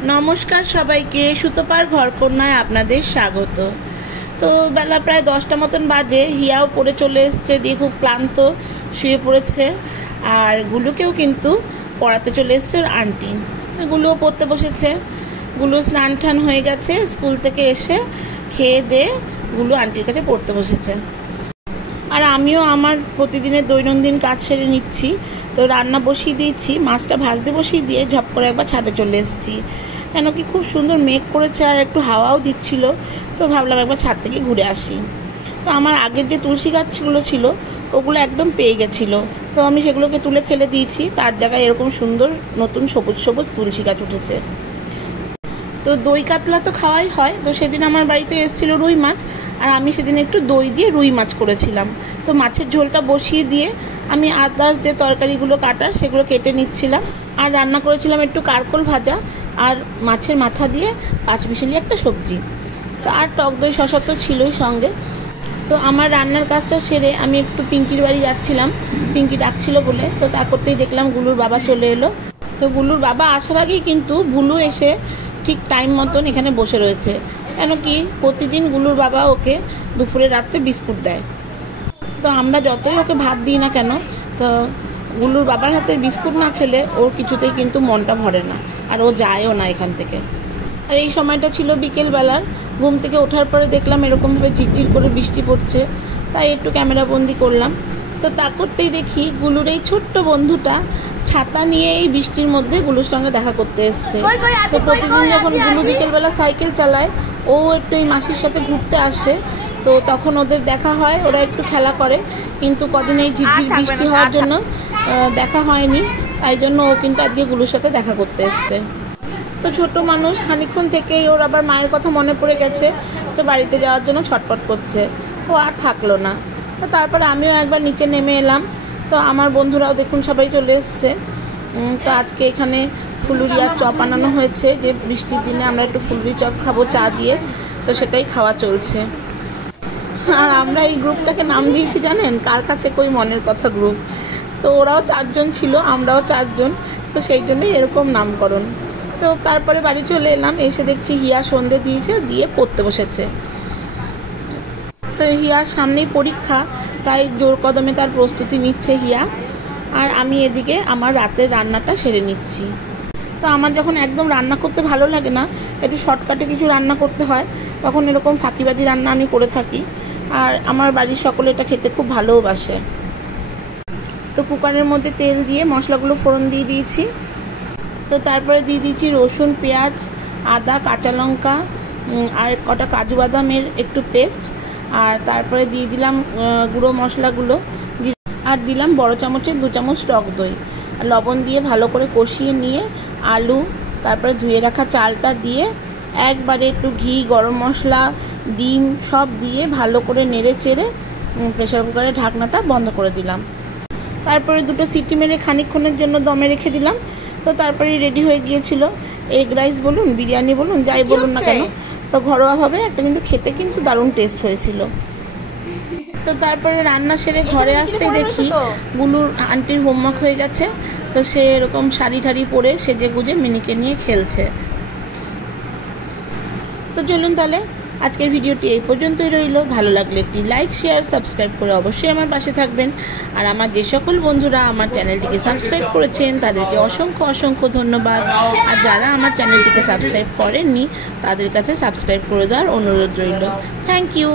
नमस्कार सबाइके सुतोपार घरकन्याय आपनादेर स्वागत। तो बेला प्राय 10टा मतन बाजे। हियाओ पड़े चले एसेछे, दिये खूब क्लान्त शुए पड़ेछे। और गुलुकेও किन्तु पढ़ाते चले एसेछे आंटी। गुलुও पढ़ते बसेছে। गुलु स्नान टान हয়ে গেছে, स्कूल থেকে এসে খেয়ে দিয়ে गुलु आंटिर কাছে পড়তে বসেছে। আর আমিও আমার প্রতিদিনের দৈনন্দিন কাজ সেরে নিচ্ছি। তো রান্না বসিয়ে দিয়েছি, মাছটা ভাজতে বসিয়ে দিয়ে ঝপ করে একবার ছাদে চলে এসেছি। কেন কি খুব সুন্দর মেঘ করেছে আর একটু হাওয়াও দিচ্ছিল। তো ভাবলাম একবার ছাদ থেকে ঘুরে আসি। তো আমার আগের যে তুলসী গাছগুলো ছিল ওগুলো একদম পেয়ে গেছিলো। তো আমি সেগুলোকে তুলে ফেলে দিয়েছি, তার জায়গায় এরকম সুন্দর নতুন সবুজ সবুজ তুলসী গাছ উঠেছে। তো দই কাতলা তো খাওয়াই হয়। তো সেদিন আমার বাড়িতে এসেছিলো রুই মাছ, আর আমি সেদিন একটু দই দিয়ে রুই মাছ করেছিলাম। তো মাছের ঝোলটা বসিয়ে দিয়ে আমি আদার্স যে তরকারিগুলো কাটার সেগুলো কেটে নিচ্ছিলাম। আর রান্না করেছিলাম একটু কারকোল ভাজা আর মাছের মাথা দিয়ে পাঁচমিশালি একটা সবজি। তো আর টক দই শসা তো ছিলই সঙ্গে। তো আমার রান্নার কাজটা সেরে আমি একটু পিঙ্কির বাড়ি যাচ্ছিলাম, পিঙ্কি ডাকছিল বলে। তো তা করতেই দেখলাম গুলুর বাবা চলে এলো। তো গুলুর বাবা আসার আগেই কিন্তু ভুলু এসে ঠিক টাইম মতন এখানে বসে রয়েছে। কেন কি প্রতিদিন গুলুর বাবা ওকে দুপুরে রাত্রে বিস্কুট দেয়। তো আমরা যতই ওকে ভাত দিই না কেন, তো গুলুর বাবার হাতের বিস্কুট না খেলে ওর কিছুতেই কিন্তু মনটা ভরে না, আর ও যায়ও না এখান থেকে। আর এই সময়টা ছিল বিকেলবেলার। ঘুম থেকে ওঠার পরে দেখলাম এরকমভাবে ঝিরঝির করে বৃষ্টি পড়ছে, তাই একটু ক্যামেরা বন্দি করলাম। তো তা করতেই দেখি গুলুর এই ছোট্ট বন্ধুটা ছাতা নিয়ে এই বৃষ্টির মধ্যে গুলুর সঙ্গে দেখা করতে এসছে। তো প্রতিদিন যখন গুলু বিকেলবেলা সাইকেল চালায়, ও একটু এই মাসির সাথে ঘুরতে আসে। তো তখন ওদের দেখা হয়, ওরা একটু খেলা করে। কিন্তু কদিন এই ঝিরঝির বৃষ্টি হওয়ার জন্য দেখা হয়নি, তাই জন্য ও কিন্তু আজকে গুলুর সাথে দেখা করতে এসছে। তো ছোট মানুষ, খানিকক্ষণ থেকেই ওর আবার মায়ের কথা মনে পড়ে গেছে। তো বাড়িতে যাওয়ার জন্য ছটফট করছে, ও আর থাকলো না। তো তারপরে আমিও একবার নিচে নেমে এলাম। তো আমার বন্ধুরাও দেখুন সবাই চলে এসছে। তো আজকে এখানে ফুলুরিয়ার চপ বানানো হয়েছে, যে বৃষ্টির দিনে আমরা একটু ফুলুরি চপ খাবো চা দিয়ে। তো সেটাই খাওয়া চলছে। আর আমরা এই গ্রুপটাকে নাম দিয়েছি জানেন, কার কাছে কই মনের কথা গ্রুপ। তো ওরাও 4 জন ছিল, আমরাও 4 জন। তো সেই জন্যই এরকম নামকরণ। তো তারপরে বাড়ি চলে এলাম, এসে দেখছি হিয়া সন্ধে দিয়েছে, দিয়ে পড়তে বসেছে। তো হিয়ার সামনেই পরীক্ষা, তাই জোর কদমে তার প্রস্তুতি নিচ্ছে হিয়া। আর আমি এদিকে আমার রাতের রান্নাটা সেরে নিচ্ছি। তো আমার যখন একদম রান্না করতে ভালো লাগে না, একটু শর্টকাটে কিছু রান্না করতে হয়, তখন এরকম ফাঁকিবাজি রান্না আমি করে থাকি। আর আমার বাড়ির সকলে এটা খেতে খুব ভালোবাসে। তো কুকারের মধ্যে তেল দিয়ে মশলাগুলো ফোড়ন দিয়ে দিয়েছি। তো তারপরে দিয়ে দিয়েছি রসুন, পেঁয়াজ, আদা, কাঁচা লঙ্কা আর কটা কাজু বাদামের একটু পেস্ট। আর তারপরে দিয়ে দিলাম গুঁড়ো মশলাগুলো, আর দিলাম বড় চামচের 2 চামচ টক দই। আর লবণ দিয়ে ভালো করে কষিয়ে নিয়ে আলু, তারপরে ধুয়ে রাখা চালটা দিয়ে একবারে একটু ঘি, গরম মশলা, ডিম সব দিয়ে ভালো করে নেড়ে চেড়ে প্রেসার কুকারের ঢাকনাটা বন্ধ করে দিলাম। তারপরে 2টো সিটি মেরে খানিকক্ষণের জন্য দমে রেখে দিলাম। তো তারপরে রেডি হয়ে গিয়েছিল এগ রাইস বলুন, বিরিয়ানি বলুন, যাই বলুন না কেন। তো ঘরোয়াভাবে একটা কিন্তু খেতে কিন্তু দারুণ টেস্ট হয়েছিল। তো তারপরে রান্না সেরে ঘরে আসতে দেখি গুলুর আন্টির হোমওয়ার্ক হয়ে গেছে। তো সে এরকম শাড়ি ঠাড়ি পরে সেজে গুজে মিনিকে নিয়ে খেলছে। তো চলুন তাহলে আজকের ভিডিওটি এই পর্যন্তই রইল। ভালো লাগলে একটি লাইক, শেয়ার, সাবস্ক্রাইব করে অবশ্যই আমার পাশে থাকবেন। আর আমার যে সকল বন্ধুরা আমার চ্যানেলটিকে সাবস্ক্রাইব করেছেন তাদেরকে অসংখ্য অসংখ্য ধন্যবাদ। আর যারা আমার চ্যানেলটিকে সাবস্ক্রাইব করেননি তাদের কাছে সাবস্ক্রাইব করে দেওয়ার অনুরোধ রইল। Thank you.